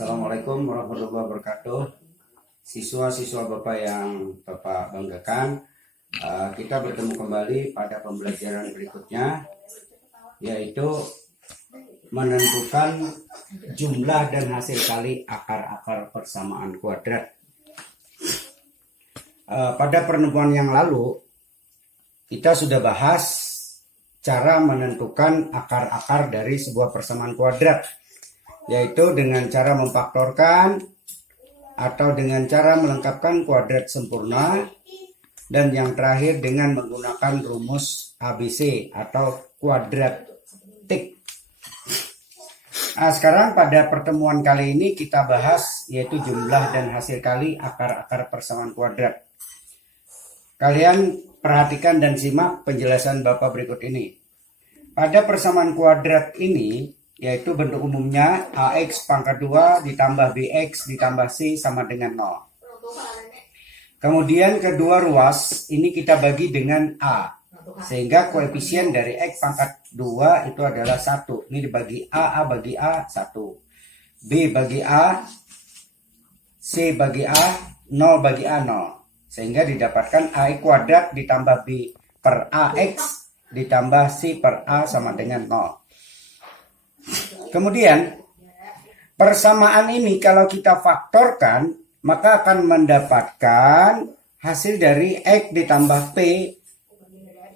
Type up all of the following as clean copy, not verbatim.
Assalamualaikum warahmatullahi wabarakatuh. Siswa-siswa Bapak yang Bapak banggakan, kita bertemu kembali pada pembelajaran berikutnya, yaitu menentukan jumlah dan hasil kali akar-akar persamaan kuadrat. Pada pertemuan yang lalu, kita sudah bahas cara menentukan akar-akar dari sebuah persamaan kuadrat, yaitu dengan cara memfaktorkan atau dengan cara melengkapkan kuadrat sempurna, dan yang terakhir dengan menggunakan rumus ABC atau kuadratik. Nah, sekarang pada pertemuan kali ini kita bahas yaitu jumlah dan hasil kali akar-akar persamaan kuadrat. Kalian perhatikan dan simak penjelasan Bapak berikut ini. Pada persamaan kuadrat ini, yaitu bentuk umumnya AX pangkat 2 ditambah BX ditambah C sama dengan 0. Kemudian kedua ruas ini kita bagi dengan A, sehingga koefisien dari X pangkat 2 itu adalah 1. Ini dibagi A bagi A 1, B bagi A, C bagi A, 0 bagi A 0. Sehingga didapatkan AX kuadrat ditambah B per AX ditambah C per A sama dengan 0. Kemudian persamaan ini kalau kita faktorkan, maka akan mendapatkan hasil dari X ditambah P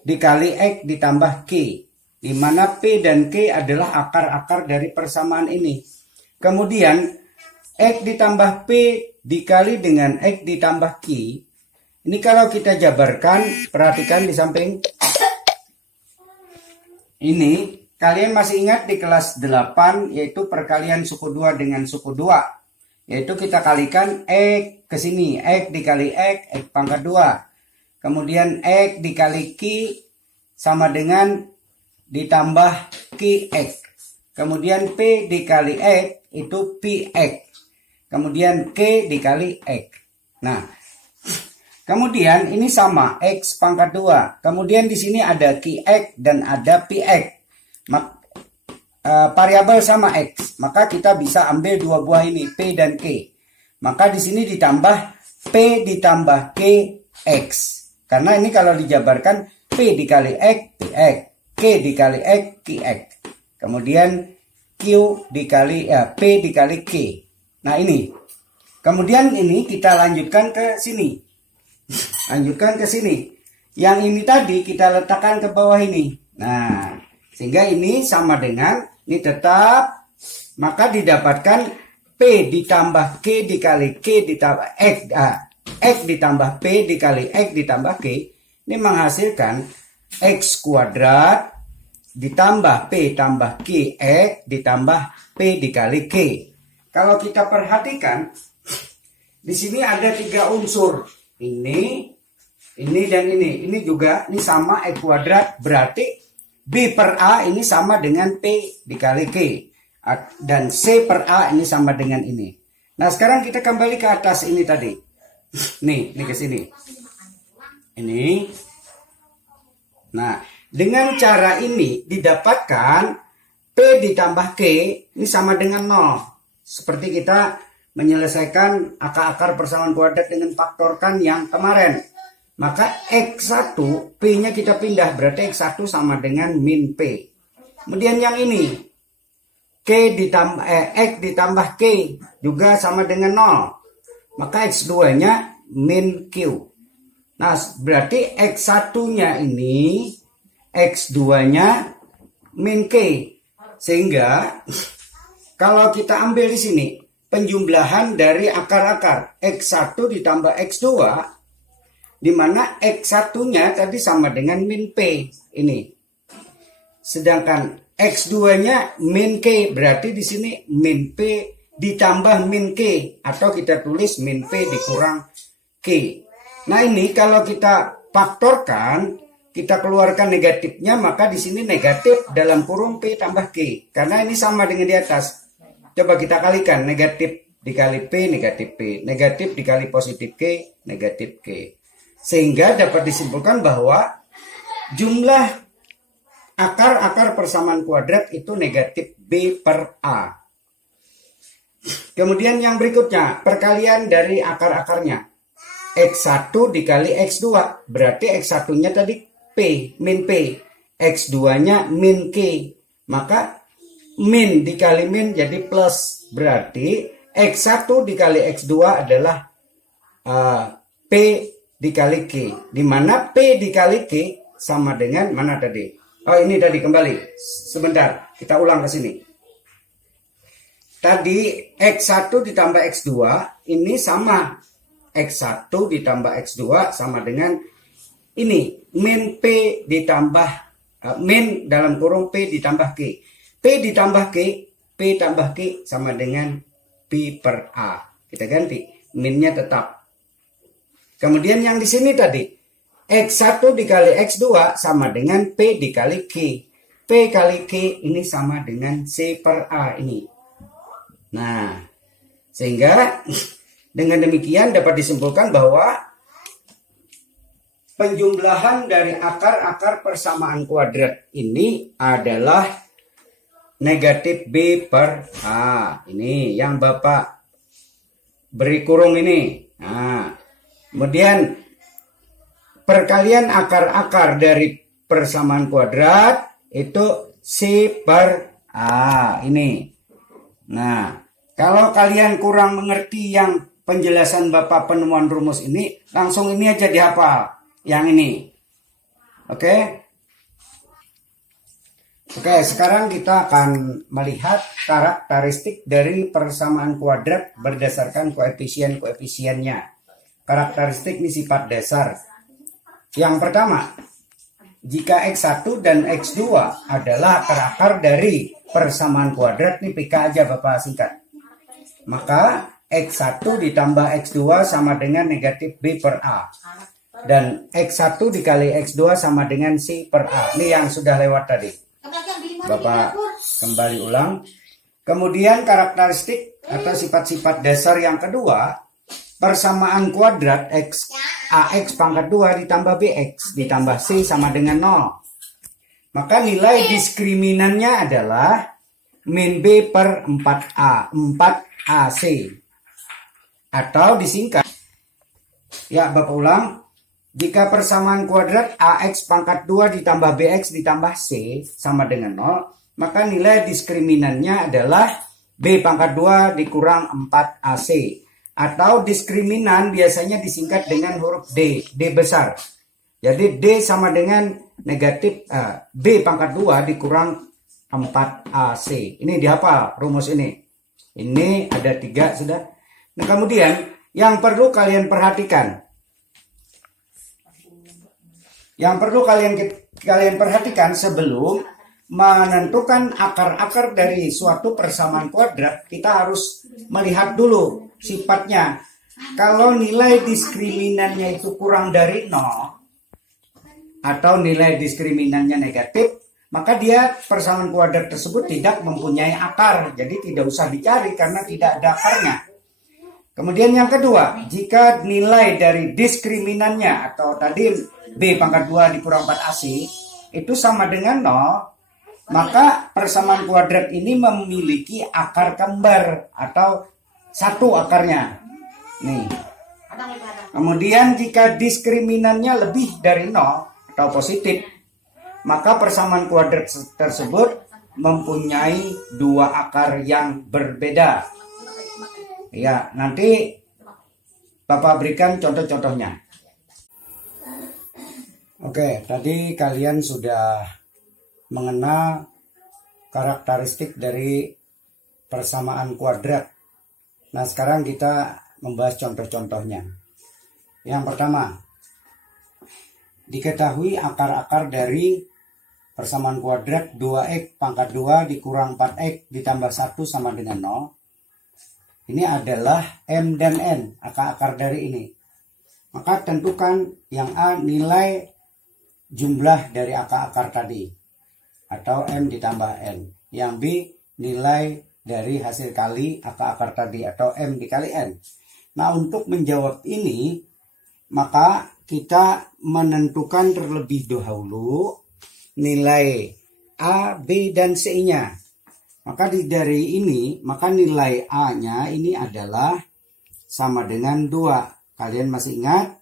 dikali X ditambah Q, di mana P dan Q adalah akar-akar dari persamaan ini. Kemudian X ditambah P dikali dengan X ditambah Q, ini kalau kita jabarkan, perhatikan di samping ini. Kalian masih ingat di kelas 8 yaitu perkalian suku 2 dengan suku 2. Yaitu kita kalikan X ke sini, X dikali X pangkat 2. Kemudian X dikali Q sama dengan ditambah QX. Kemudian P dikali X itu PX. Kemudian Q dikali X. Nah, kemudian ini sama X pangkat 2. Kemudian di sini ada QX dan ada PX. Variabel sama X, maka kita bisa ambil dua buah ini P dan Q. Maka di sini ditambah P ditambah QX, karena ini kalau dijabarkan P dikali X PX, Q dikali X QX, kemudian Q dikali P dikali Q. Nah ini, kemudian ini kita lanjutkan ke sini, lanjutkan ke sini. Yang ini tadi kita letakkan ke bawah ini. Nah, sehingga ini sama dengan, ini tetap, maka didapatkan P ditambah Q dikali Q ditambah X, X ditambah P dikali X ditambah Q, ini menghasilkan X kuadrat ditambah P tambah Q X ditambah P dikali Q. Kalau kita perhatikan, di sini ada 3 unsur, ini dan ini. Ini juga, ini sama X kuadrat, berarti B per A ini sama dengan P dikali Q. Dan C per A ini sama dengan ini. Nah, sekarang kita kembali ke atas ini tadi. Nih ke sini. Ini. Nah, dengan cara ini didapatkan P ditambah Q ini sama dengan 0. Seperti kita menyelesaikan akar-akar persamaan kuadrat dengan faktorkan yang kemarin. Maka X1, P-nya kita pindah, berarti X1 sama dengan min P. Kemudian yang ini, X ditambah Q, juga sama dengan 0. Maka X2-nya min Q. Nah, berarti X1-nya ini, X2-nya min Q. Sehingga, kalau kita ambil di sini, penjumlahan dari akar-akar, X1 ditambah X2, di mana X1-nya tadi sama dengan min P ini. Sedangkan X2-nya min K, berarti di sini min P ditambah min K, atau kita tulis min P dikurang K. Nah, ini kalau kita faktorkan, kita keluarkan negatifnya, maka di sini negatif dalam kurung P tambah K. Karena ini sama dengan di atas. Coba kita kalikan, negatif dikali P, negatif P. Negatif dikali positif K, negatif K. Sehingga dapat disimpulkan bahwa jumlah akar-akar persamaan kuadrat itu negatif B per A. Kemudian yang berikutnya, perkalian dari akar-akarnya. X1 dikali X2. Berarti X1-nya tadi P, min P. X2-nya min K. Maka min dikali min jadi plus. Berarti X1 dikali X2 adalah P dikali K. Dimana P dikali K sama dengan mana tadi? Oh, ini tadi kembali. Sebentar, kita ulang ke sini. Tadi X1 ditambah X2 ini sama. X1 ditambah X2 sama dengan ini. Min P ditambah min dalam kurung P ditambah K. P ditambah K, P tambah K sama dengan P per A. Kita ganti. Minnya tetap. Kemudian yang di sini tadi. X1 dikali X2 sama dengan P dikali K. P kali K ini sama dengan C per A ini. Nah, sehingga dengan demikian dapat disimpulkan bahwa penjumlahan dari akar-akar persamaan kuadrat ini adalah negatif B per A. Ini yang Bapak beri kurung ini. Nah, kemudian perkalian akar-akar dari persamaan kuadrat itu C per A. Ini. Nah, kalau kalian kurang mengerti yang penjelasan Bapak penemuan rumus ini, langsung ini aja dihafal. Yang ini. Oke? Oke, sekarang kita akan melihat karakteristik dari persamaan kuadrat berdasarkan koefisien-koefisiennya. Karakteristik ini sifat dasar. Yang pertama, jika X1 dan X2 adalah akar-akar dari persamaan kuadrat, ini PK aja Bapak singkat. Maka X1 ditambah X2 sama dengan negatif B per A. Dan X1 dikali X2 sama dengan C per A. Ini yang sudah lewat tadi. Bapak kembali ulang. Kemudian karakteristik atau sifat-sifat dasar yang kedua, persamaan kuadrat AX pangkat 2 ditambah BX ditambah C sama dengan 0. Maka nilai diskriminannya adalah min B per 4A, 4AC. Atau disingkat, ya Bapak ulang, jika persamaan kuadrat AX pangkat 2 ditambah BX ditambah C sama dengan 0, maka nilai diskriminannya adalah B pangkat 2 dikurang 4AC. Atau diskriminan biasanya disingkat dengan huruf D, D besar. Jadi D sama dengan negatif B pangkat 2 dikurang 4AC. Ini dihafal rumus ini. Ini ada 3 sudah. Nah kemudian yang perlu kalian perhatikan. Yang perlu kalian perhatikan sebelum menentukan akar-akar dari suatu persamaan kuadrat, kita harus melihat dulu sifatnya. Kalau nilai diskriminannya itu kurang dari 0 atau nilai diskriminannya negatif, maka dia persamaan kuadrat tersebut tidak mempunyai akar. Jadi tidak usah dicari karena tidak ada akarnya. Kemudian yang kedua, jika nilai dari diskriminannya atau tadi B pangkat 2 dikurang 4AC itu sama dengan 0, maka persamaan kuadrat ini memiliki akar kembar atau satu akarnya. Nih. Kemudian jika diskriminannya lebih dari 0 atau positif, maka persamaan kuadrat tersebut mempunyai 2 akar yang berbeda. Ya, nanti Bapak berikan contoh-contohnya. Oke, tadi kalian sudah mengenal karakteristik dari persamaan kuadrat. Nah, sekarang kita membahas contoh-contohnya. Yang pertama, diketahui akar-akar dari persamaan kuadrat 2x pangkat 2 dikurang 4x ditambah 1 sama dengan 0. Ini adalah M dan N, akar-akar dari ini. Maka tentukan yang A nilai jumlah dari akar-akar tadi. Atau M ditambah N. Yang B nilai dari hasil kali akar-akar tadi. Atau M dikali N. Nah untuk menjawab ini, maka kita menentukan terlebih dahulu nilai A, B, dan C-nya. Maka dari ini, maka nilai A-nya ini adalah sama dengan 2. Kalian masih ingat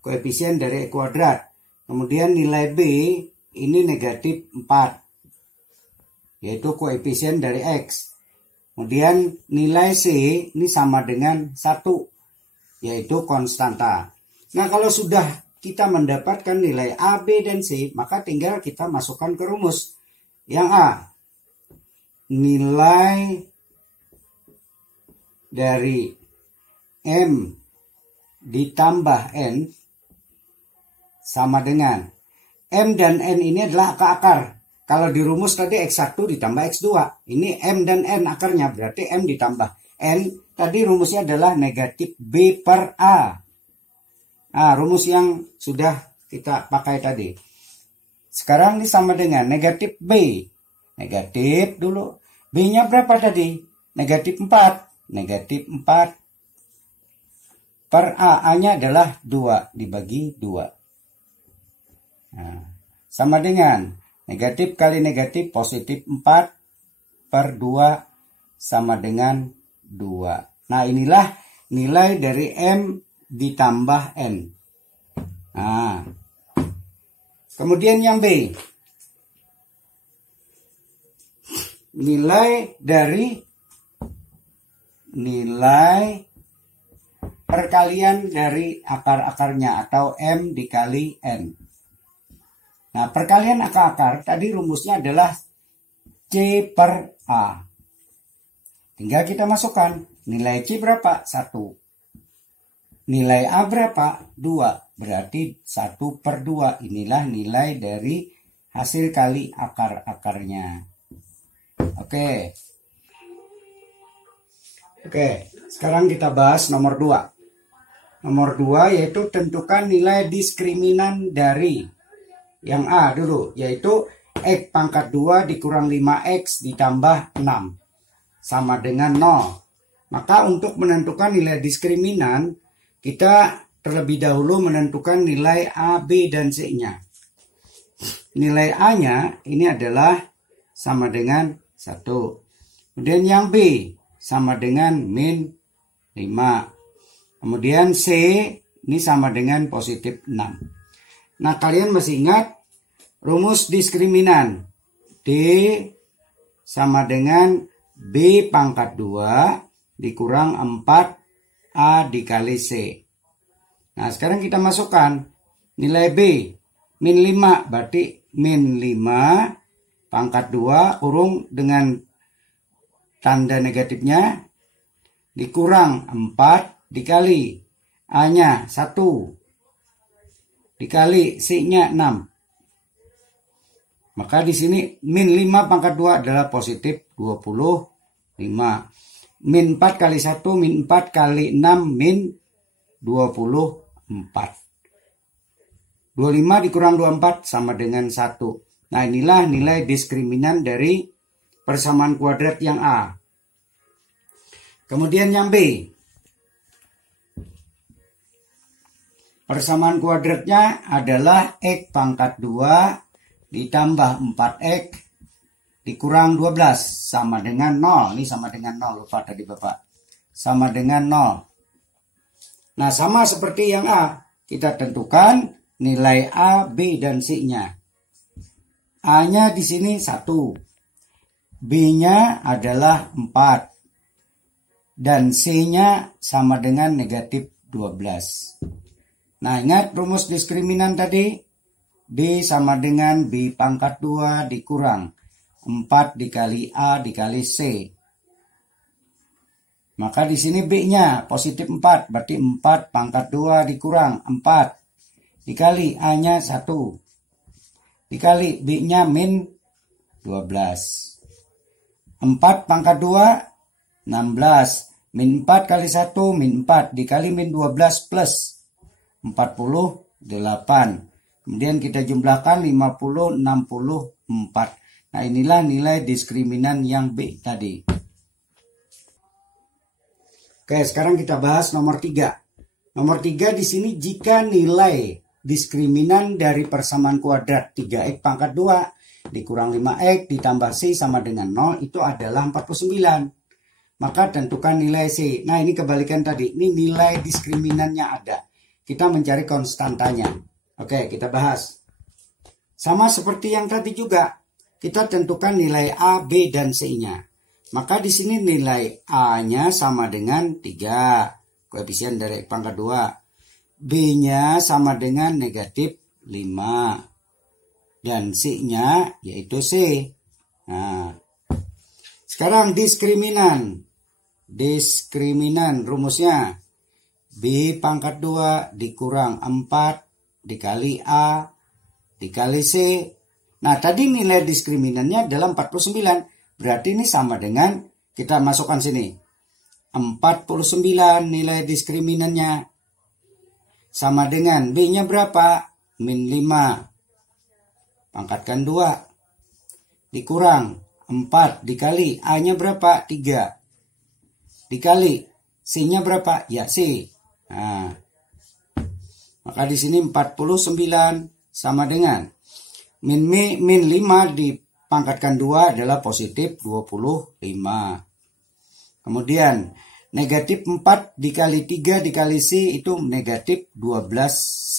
koefisien dari E kuadrat. Kemudian nilai B ini negatif 4. Yaitu koefisien dari X. Kemudian nilai C ini sama dengan 1. Yaitu konstanta. Nah, kalau sudah kita mendapatkan nilai A, B, dan C, maka tinggal kita masukkan ke rumus. Yang A, nilai dari M ditambah N sama dengan M dan N ini adalah akar-akar. Kalau di rumus tadi X1 ditambah X2. Ini M dan N akarnya, berarti M ditambah N. Tadi rumusnya adalah negatif B per A. Nah, rumus yang sudah kita pakai tadi. Sekarang ini sama dengan negatif B. Negatif dulu. B-nya berapa tadi? Negatif 4. Negatif 4 per A. A-nya adalah 2 dibagi 2. Nah, sama dengan negatif kali negatif positif 4 per 2 sama dengan 2. Nah, inilah nilai dari M ditambah N. Nah, kemudian yang B. Nilai dari nilai perkalian dari akar-akarnya atau M dikali N. Nah, perkalian akar-akar tadi rumusnya adalah C per A. Tinggal kita masukkan. Nilai C berapa? 1. Nilai A berapa? 2. Berarti 1 per 2. Inilah nilai dari hasil kali akar-akarnya. Oke. Sekarang kita bahas nomor 2. Nomor 2 yaitu tentukan nilai diskriminan dari yang A dulu, yaitu X pangkat 2 dikurang 5X ditambah 6 sama dengan 0. Maka untuk menentukan nilai diskriminan, kita terlebih dahulu menentukan nilai A, B, dan C-nya. Nilai A-nya ini adalah sama dengan 1. Kemudian yang B sama dengan min 5. Kemudian C ini sama dengan positif 6. Nah, kalian masih ingat rumus diskriminan. D sama dengan B pangkat 2 dikurang 4A dikali C. Nah, sekarang kita masukkan nilai B. Min 5 berarti min 5 pangkat 2 kurung dengan tanda negatifnya dikurang 4 dikali A-nya 1 dikali C-nya 6. Maka di sini min 5 pangkat 2 adalah positif 25. Min 4 kali 1 min 4 kali 6 min 24. 25 dikurang 24 sama dengan 1. Nah, inilah nilai diskriminan dari persamaan kuadrat yang A. Kemudian yang B. Persamaan kuadratnya adalah X pangkat 2 ditambah 4X dikurang 12 sama dengan 0. Ini sama dengan 0, lupa tadi Bapak. Sama dengan 0. Nah, sama seperti yang A. Kita tentukan nilai A, B, dan C-nya. A-nya di sini 1. B-nya adalah 4. Dan C-nya sama dengan negatif 12. Nah, ingat rumus diskriminan tadi? D sama dengan B pangkat 2 dikurang 4 dikali A dikali C. Maka di sini B-nya positif 4. Berarti 4 pangkat 2 dikurang 4 dikali A-nya 1. Dikali B-nya min 12. 4 pangkat 2, 16. Min 4 kali 1, min 4. Dikali min 12 plus 48. Kemudian kita jumlahkan 50, 64. Nah, inilah nilai diskriminan yang B tadi. Oke, sekarang kita bahas nomor 3. Nomor 3 di sini jika nilai diskriminan dari persamaan kuadrat 3x pangkat 2 dikurang 5X ditambah C sama dengan 0 itu adalah 49. Maka tentukan nilai C. Nah ini kebalikan tadi. Ini nilai diskriminannya ada. Kita mencari konstantanya. Oke, kita bahas. Sama seperti yang tadi juga. Kita tentukan nilai A, B, dan C-nya. Maka di sini nilai A-nya sama dengan 3. Koefisien dari X pangkat 2. B-nya sama dengan negatif 5. Dan C-nya yaitu C. Nah, sekarang diskriminan. Diskriminan rumusnya B pangkat 2 dikurang 4 dikali A dikali C. Nah tadi nilai diskriminannya adalah 49. Berarti ini sama dengan, kita masukkan sini 49 nilai diskriminannya. Sama dengan B nya berapa? Min 5 pangkatkan 2 dikurang 4 dikali A nya berapa? 3 dikali C-nya berapa? Ya C. Nah, maka di sini 49 sama dengan min 5 dipangkatkan 2 adalah positif 25. Kemudian negatif 4 dikali 3 dikali C itu negatif 12C.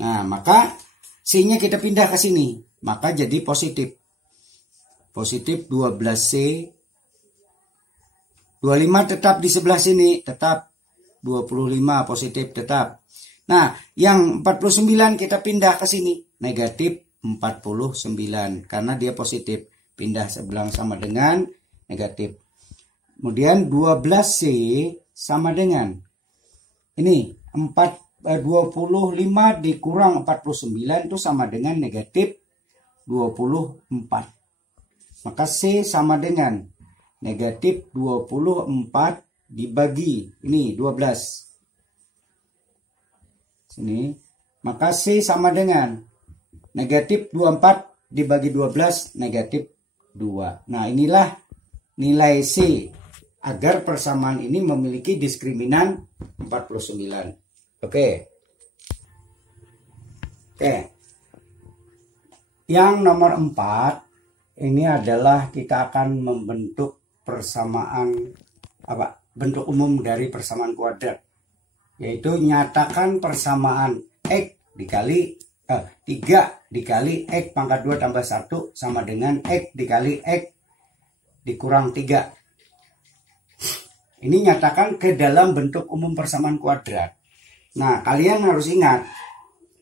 Nah, maka C-nya kita pindah ke sini. Maka jadi positif. Positif 12C. 25 tetap di sebelah sini, tetap 25 positif tetap. Nah, yang 49 kita pindah ke sini, negatif 49 karena dia positif, pindah sebelah sama dengan negatif. Kemudian 12C sama dengan ini 25 dikurang 49 itu sama dengan negatif 24. Maka C sama dengan negatif 24 dibagi ini 12. Sini. Maka C sama dengan negatif 24 dibagi 12 negatif 2. Nah inilah nilai C agar persamaan ini memiliki diskriminan 49. Oke. Yang nomor 4 ini adalah kita akan membentuk persamaan bentuk umum dari persamaan kuadrat, yaitu nyatakan persamaan X dikali 3 dikali X pangkat 2 tambah 1 sama dengan X dikali X dikurang 3. Ini nyatakan ke dalam bentuk umum persamaan kuadrat. Nah kalian harus ingat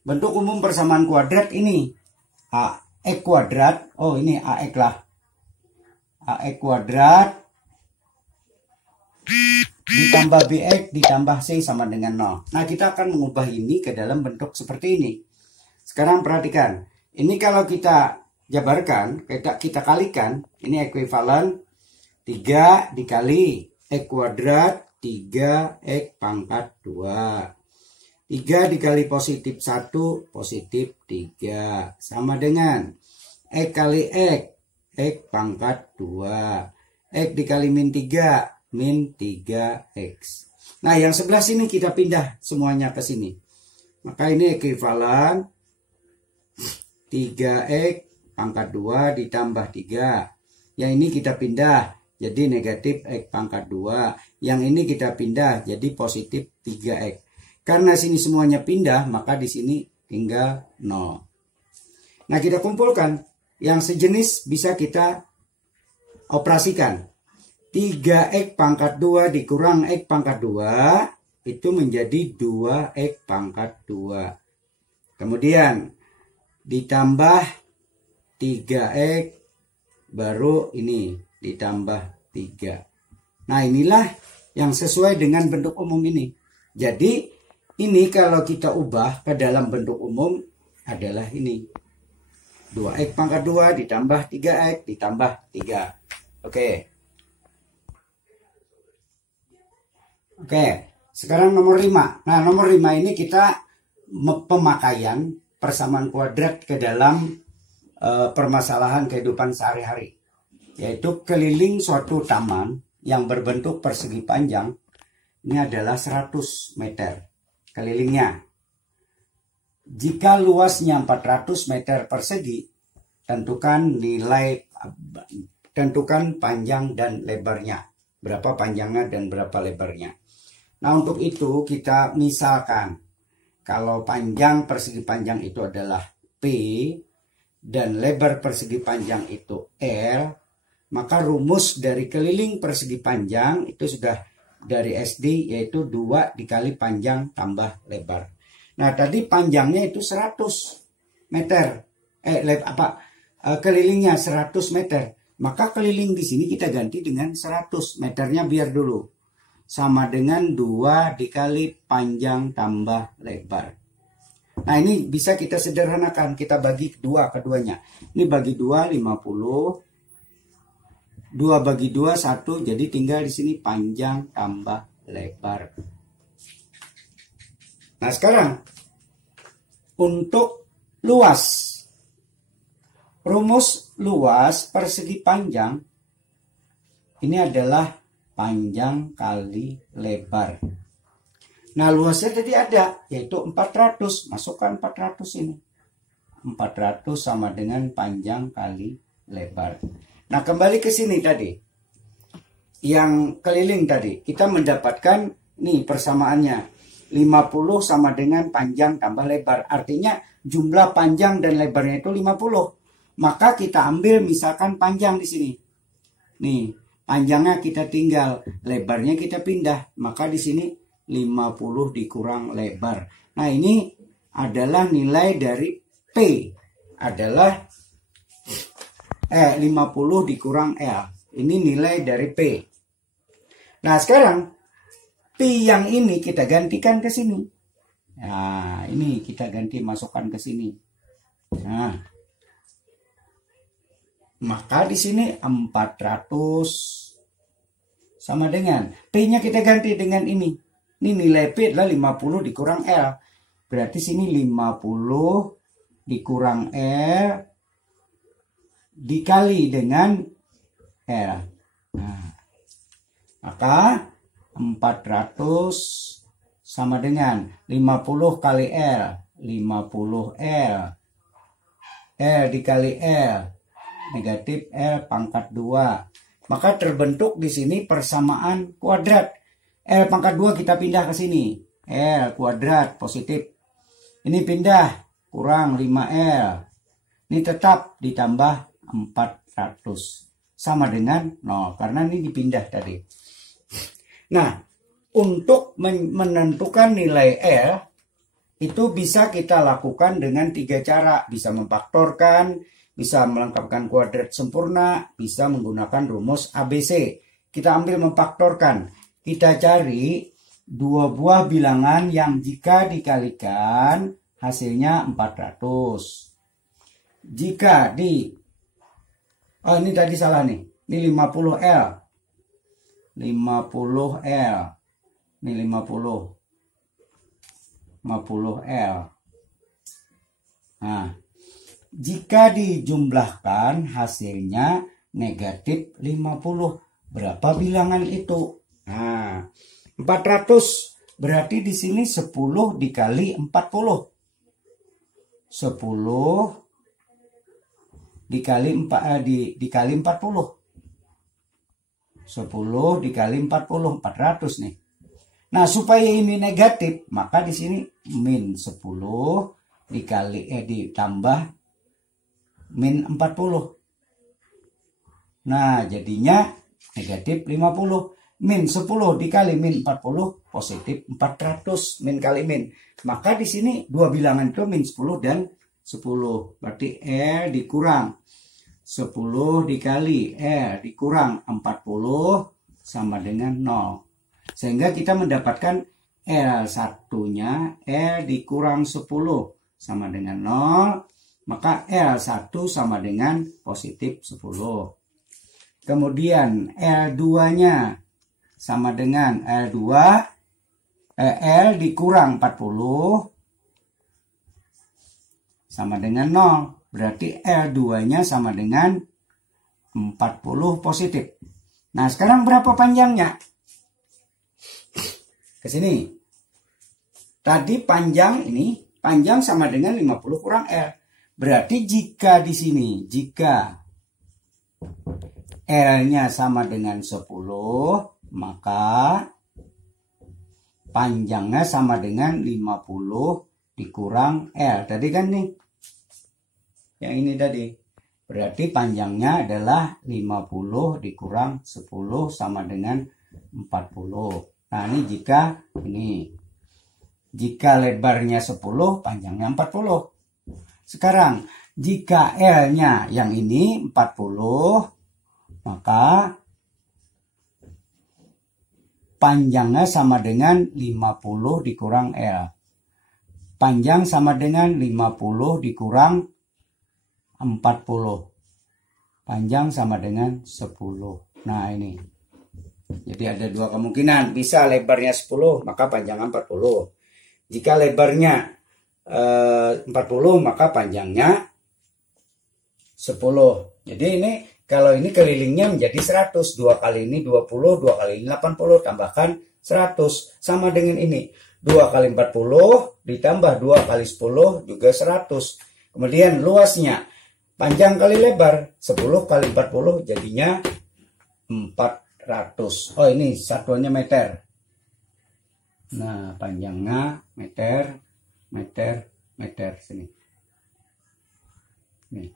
bentuk umum persamaan kuadrat ini AX kuadrat, oh ini AX lah, AX kuadrat ditambah BX ditambah C sama dengan 0. Nah kita akan mengubah ini ke dalam bentuk seperti ini. Sekarang perhatikan, ini kalau kita jabarkan, kita kalikan, ini ekuivalen 3 dikali X kuadrat 3X pangkat 2. 3 dikali positif 1 positif 3 sama dengan X kali X pangkat 2. X dikali min 3 min 3X. Nah yang sebelah sini kita pindah semuanya ke sini. Maka ini ekuivalen 3X pangkat 2 ditambah 3. Yang ini kita pindah jadi negatif X pangkat 2. Yang ini kita pindah jadi positif 3X. Karena sini semuanya pindah, maka di sini tinggal 0. Nah, kita kumpulkan. Yang sejenis bisa kita operasikan. 3X pangkat 2 dikurang X pangkat 2, itu menjadi 2X pangkat 2. Kemudian, ditambah 3X, baru ini ditambah 3. Nah, inilah yang sesuai dengan bentuk umum ini. Jadi, ini kalau kita ubah ke dalam bentuk umum adalah ini. 2X pangkat 2 ditambah 3X ditambah 3. Oke. Oke. Sekarang nomor 5. Nah nomor 5 ini kita pemakaian persamaan kuadrat ke dalam permasalahan kehidupan sehari-hari. Yaitu keliling suatu taman yang berbentuk persegi panjang. Ini adalah 100 meter kelilingnya. Jika luasnya 400 meter persegi, tentukan panjang dan lebarnya. Berapa panjangnya dan berapa lebarnya. Nah, untuk itu kita misalkan kalau panjang persegi panjang itu adalah P dan lebar persegi panjang itu L, maka rumus dari keliling persegi panjang itu sudah dari SD, yaitu 2 dikali panjang tambah lebar. Nah, tadi panjangnya itu 100 meter. Kelilingnya 100 meter. Maka keliling di sini kita ganti dengan 100 meternya biar dulu. Sama dengan 2 dikali panjang tambah lebar. Nah, ini bisa kita sederhanakan. Kita bagi 2 keduanya. Ini bagi 2, 50. 2 bagi 2, 1. Jadi tinggal di sini panjang tambah lebar. Nah, sekarang untuk luas. Rumus luas persegi panjang ini adalah panjang kali lebar. Nah, luasnya tadi ada, yaitu 400. Masukkan 400 ini. 400 sama dengan panjang kali lebar. Nah, kembali ke sini tadi. Yang keliling tadi, kita mendapatkan nih persamaannya. 50 sama dengan panjang tambah lebar. Artinya jumlah panjang dan lebarnya itu 50. Maka kita ambil misalkan panjang di sini. Nih, panjangnya kita tinggal, lebarnya kita pindah. Maka di sini 50 dikurang lebar. Nah, ini adalah nilai dari P. Adalah 50 dikurang L. Ini nilai dari P. Nah, sekarang P yang ini kita gantikan ke sini. Nah, ini kita ganti masukkan ke sini. Nah, maka di sini 400 sama dengan P-nya kita ganti dengan ini. Ini nilai P adalah 50 dikurang L. Berarti sini 50 dikurang L dikali dengan L. Nah, maka 400 sama dengan 50 kali L. 50 L. L dikali L. Negatif L pangkat 2. Maka terbentuk di sini persamaan kuadrat. L pangkat 2 kita pindah ke sini. L kuadrat positif. Ini pindah kurang 5L. Ini tetap ditambah 400. Sama dengan 0. Karena ini dipindah tadi. Nah, untuk menentukan nilai L, itu bisa kita lakukan dengan 3 cara. Bisa memfaktorkan, bisa melengkapkan kuadrat sempurna, bisa menggunakan rumus ABC. Kita ambil memfaktorkan. Kita cari 2 buah bilangan yang jika dikalikan hasilnya 400. Jika oh, ini tadi salah nih. Ini 50L. 50L. Ini 50L. Nah, jika dijumlahkan hasilnya negatif 50. Berapa bilangan itu? Nah, 400 berarti di sini 10 dikali 40. 10 dikali 40. 10 dikali 40, 400 nih. Nah, supaya ini negatif, maka di sini min 10 dikali ditambah min 40. Nah, jadinya negatif 50. Min 10 dikali min 40 positif 400. Min kali min. Maka di sini dua bilangan itu min 10 dan 10. Berarti L dikurang 10 dikali L dikurang 40 sama dengan 0. Sehingga kita mendapatkan L1-nya L dikurang 10 sama dengan 0. Maka L1 sama dengan positif 10. Kemudian L2-nya sama dengan L2. L dikurang 40 sama dengan 0. Berarti L2-nya sama dengan 40 positif. Nah, sekarang berapa panjangnya? Ke sini. Tadi panjang ini panjang sama dengan 50 kurang L. Berarti jika di sini, jika L-nya sama dengan 10, maka panjangnya sama dengan 50 dikurang L. Tadi kan nih, yang ini tadi. Berarti panjangnya adalah 50 dikurang 10 sama dengan 40. Nah ini jika lebarnya 10, panjangnya 40. Sekarang, jika L-nya yang ini 40, maka panjangnya sama dengan 50 dikurang L. Panjang sama dengan 50 dikurang 40. Panjang sama dengan 10. Nah ini. Jadi ada dua kemungkinan. Bisa lebarnya 10, maka panjangnya 40. Jika lebarnya 40, maka panjangnya 10. Jadi ini kalau ini kelilingnya menjadi 100. 2 kali ini 20, 2 kali ini 80, tambahkan 100. Sama dengan ini. 2 kali 40 ditambah 2 kali 10 juga 100. Kemudian luasnya panjang kali lebar 10 kali 40 jadinya 400. Oh ini satuannya meter. Nah panjangnya meter sini. Nih.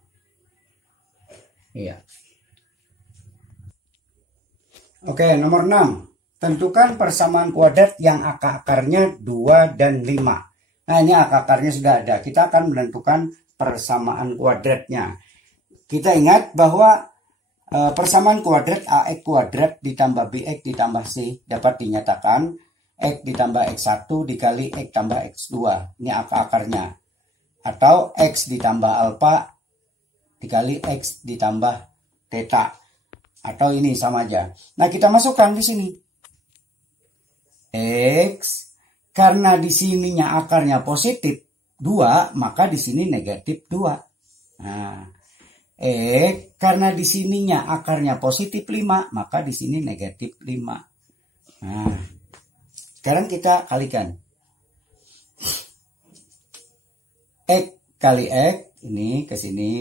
Iya. Oke, nomor 6. Tentukan persamaan kuadrat yang akar-akarnya 2 dan 5. Nah, ini akar-akarnya sudah ada. Kita akan menentukan persamaan kuadratnya. Kita ingat bahwa persamaan kuadrat AX kuadrat ditambah BX ditambah C dapat dinyatakan X ditambah X1 dikali X tambah X2. Ini akar-akarnya. Atau X ditambah alfa dikali X ditambah theta. Atau ini sama aja. Nah, kita masukkan di sini. X, karena di sininya akarnya positif 2, maka di sini negatif 2. Nah, X, karena di sininya akarnya positif 5, maka di sini negatif 5. Nah, sekarang kita kalikan. X kali X, ini ke sini.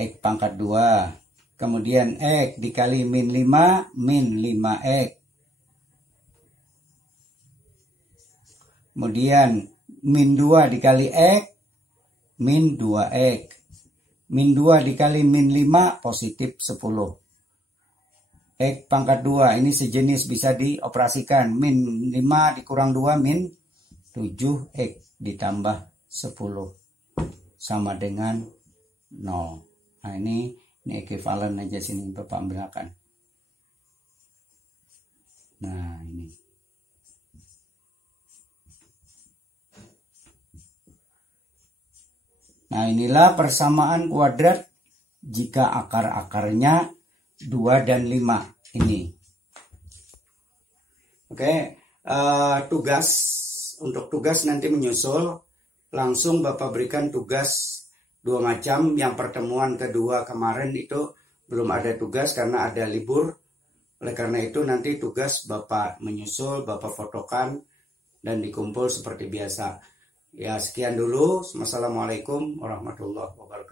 X pangkat 2. Kemudian X dikali min 5, min 5X. Kemudian min 2 dikali X, min 2X. Min 2 dikali min 5, positif 10. X pangkat 2, ini sejenis bisa dioperasikan. Min 5 dikurang 2, min 7X ditambah 10. Sama dengan 0. Nah ini ekuivalen aja sini Bapak ambilkan. Nah ini. Nah inilah persamaan kuadrat jika akar-akarnya 2 dan 5 ini. Oke, untuk tugas nanti menyusul, langsung Bapak berikan tugas 2 macam. Yang pertemuan kedua kemarin itu belum ada tugas karena ada libur. Oleh karena itu nanti tugas Bapak menyusul, Bapak fotokan dan dikumpul seperti biasa. Ya sekian dulu. Wassalamualaikum warahmatullahi wabarakatuh.